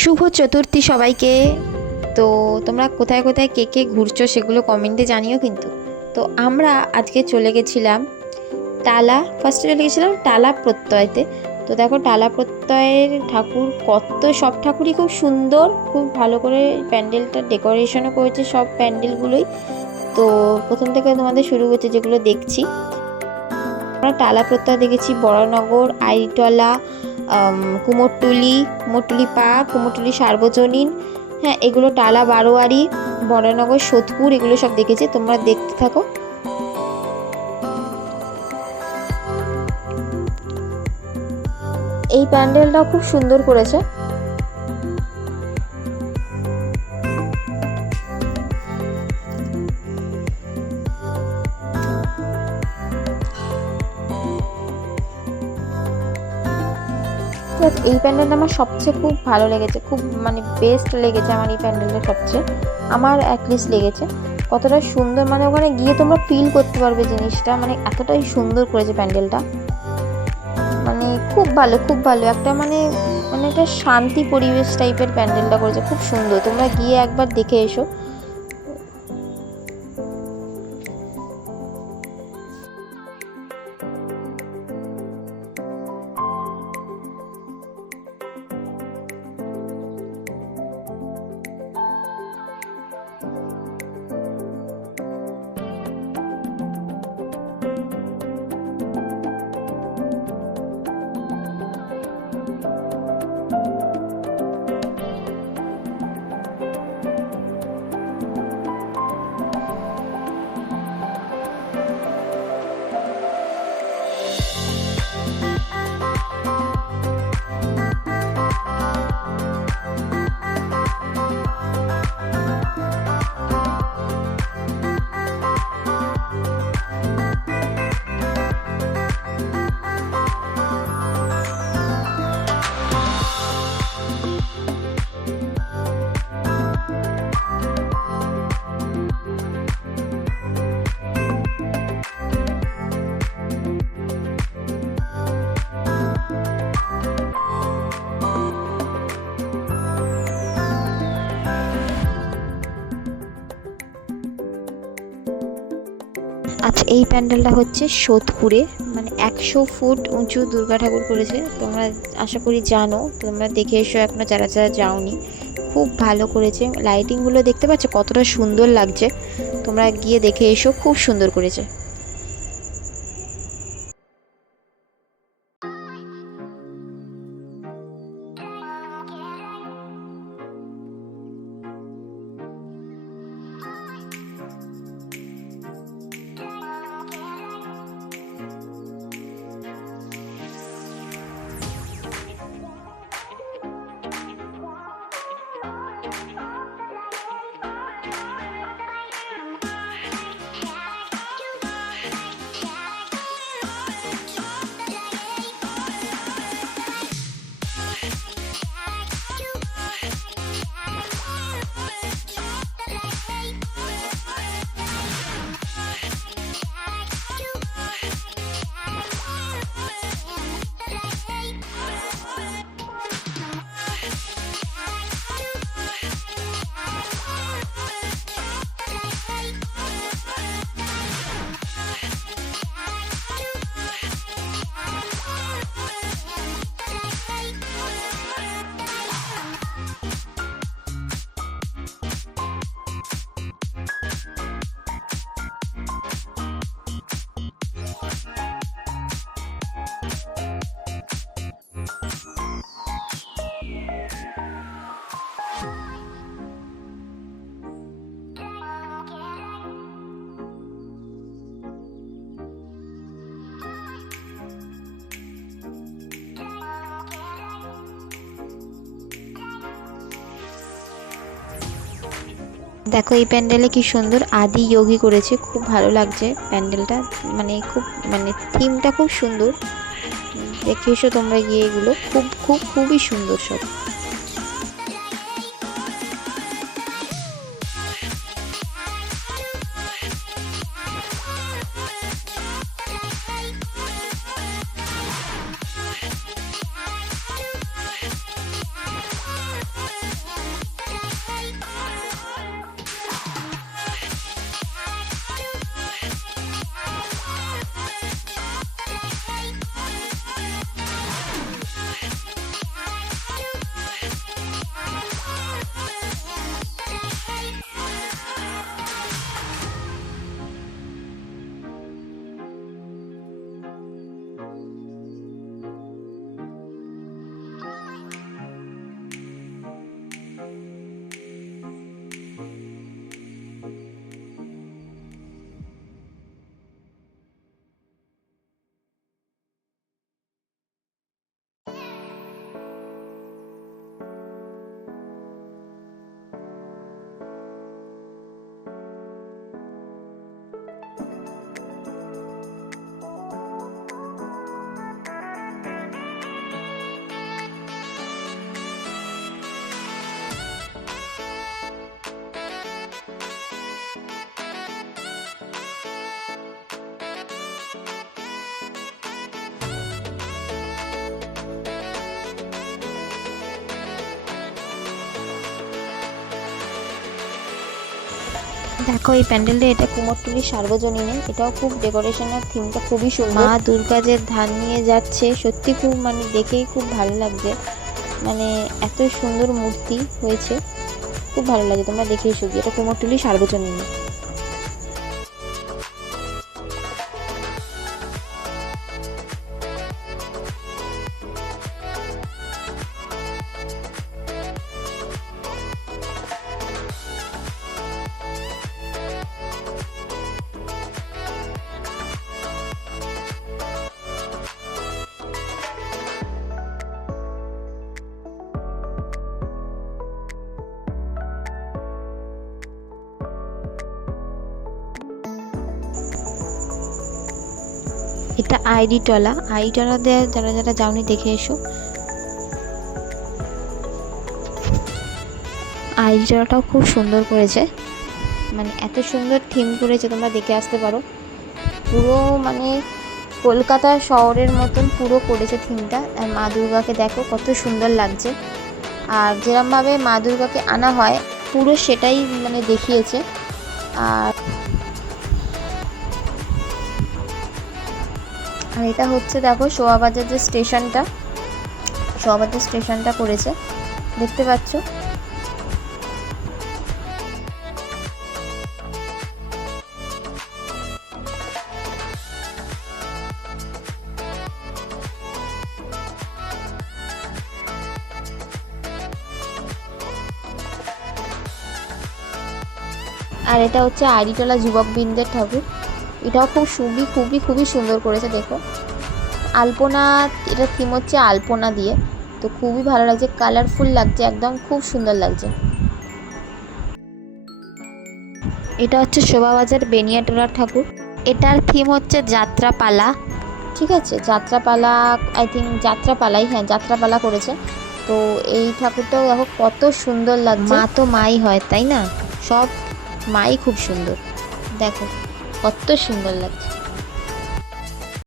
শুভ চতুর্থী সবাইকে। তো তোমরা কোথায় কোথায় কে কে ঘুরছো সেগুলো কমেন্টে জানিও কিন্তু। তো আমরা আজকে চলে গেছিলাম ফার্স্টে চলে গেছিলাম টালা প্রত্যয়তে। তো দেখো টালা প্রত্যয়ের ঠাকুর কত, সব ঠাকুরই খুব সুন্দর, খুব ভালো করে প্যান্ডেলটা ডেকোরেশনও করেছে সব প্যান্ডেলগুলোই। তো প্রথম থেকে তোমাদের শুরু হচ্ছে যেগুলো দেখছি। আমরা টালা প্রত্যয় দেখেছি, বড়নগর, আইটলা, কুমোরটুলি পার্ক, কুমোরটুলি সার্বজনীন, হ্যাঁ এগুলো টালা বারোয়ারি, বড়নগর, সোদপুর, এগুলো সব দেখেছি। তোমরা দেখতে থাকো। এই প্যান্ডেলটাও খুব সুন্দর করেছে। এই প্যান্ডেলটা আমার সবচেয়ে খুব ভালো লেগেছে, খুব মানে বেস্ট লেগেছে আমার এই প্যান্ডেলটা সবচেয়ে, আমার অ্যাটলিস্ট লেগেছে। কতটা সুন্দর, মানে ওখানে গিয়ে তোমরা ফিল করতে পারবে জিনিসটা, মানে এতটাই সুন্দর করেছে প্যান্ডেলটা। মানে খুব ভালো, খুব ভালো একটা মানে মানে একটা শান্তি পরিবেশ টাইপের প্যান্ডেলটা করেছে, খুব সুন্দর। তোমরা গিয়ে একবার দেখে এসো। আচ্ছা, এই প্যান্ডেলটা হচ্ছে সোদপুরে, মানে 100 ফুট উঁচু দুর্গা ঠাকুর করেছে। তোমরা আশা করি জানো, তোমরা দেখে এসো এখনো যারা যারা যাওনি। খুব ভালো করেছে, লাইটিংগুলো দেখতে পাচ্ছ কতটা সুন্দর লাগছে। তোমরা গিয়ে দেখে এসো, খুব সুন্দর করেছে। দেখো এই প্যান্ডেলে কি সুন্দর আদি যোগী করেছে, খুব ভালো লাগছে প্যান্ডেলটা, মানে খুব মানে থিমটা খুব সুন্দর। দেখে এসো তোমরা গিয়ে, এগুলো খুব খুব খুবই সুন্দর সব। দেখো এই প্যান্ডেলটা, এটা কুমোরটুলি সার্বজনীনে, এটাও খুব ডেকোরেশনের থিমটা খুবই সুন্দর। মা দুর্গা যে ধান নিয়ে যাচ্ছে, সত্যি খুব মানে দেখেই খুব ভালো লাগছে, মানে এত সুন্দর মূর্তি হয়েছে, খুব ভালো লাগে, তোমরা দেখে এসো গিয়ে। এটা কুমোরটুলি সার্বজনীনে। এটা আইডি টলা, আইডি টলা দিয়ে যারা যারা যাওনি দেখে এসো। আইডি টলাটাও খুব সুন্দর করেছে, মানে এত সুন্দর থিম করেছে, তোমরা দেখে আসতে পারো। পুরো মানে কলকাতা শহরের মতন পুরো করেছে থিমটা। আর মা দুর্গাকে দেখো কত সুন্দর লাগছে, আর যেরমভাবে মা দুর্গাকে আনা হয় পুরো সেটাই মানে দেখিয়েছে। আর আর এটা হচ্ছে দেখো শোভাবাজার যে স্টেশনটা, শোভাবাজার স্টেশনটা করেছে, দেখতে পাচ্ছ। আর এটা হচ্ছে আড়িটলা যুবকবৃন্দের ঠাকুর, এটাও খুবই সুন্দর করেছে। দেখো আলপনা, এটা থিম হচ্ছে আলপনা দিয়ে, তো খুবই ভালো লাগছে, কালারফুল লাগছে একদম, খুব সুন্দর লাগছে। এটা হচ্ছে শোভাবাজার বেনিয়াটোলার ঠাকুর, এটার থিম হচ্ছে যাত্রাপালা, ঠিক আছে, যাত্রাপালা, আই থিঙ্ক যাত্রাপালাই, হ্যাঁ যাত্রাপালা করেছে। তো এই ঠাকুরটাও দেখো কত সুন্দর লাগছে, মা তো মাই হয় তাই না, সব মাই খুব সুন্দর, দেখো কত সুন্দর লাগছে।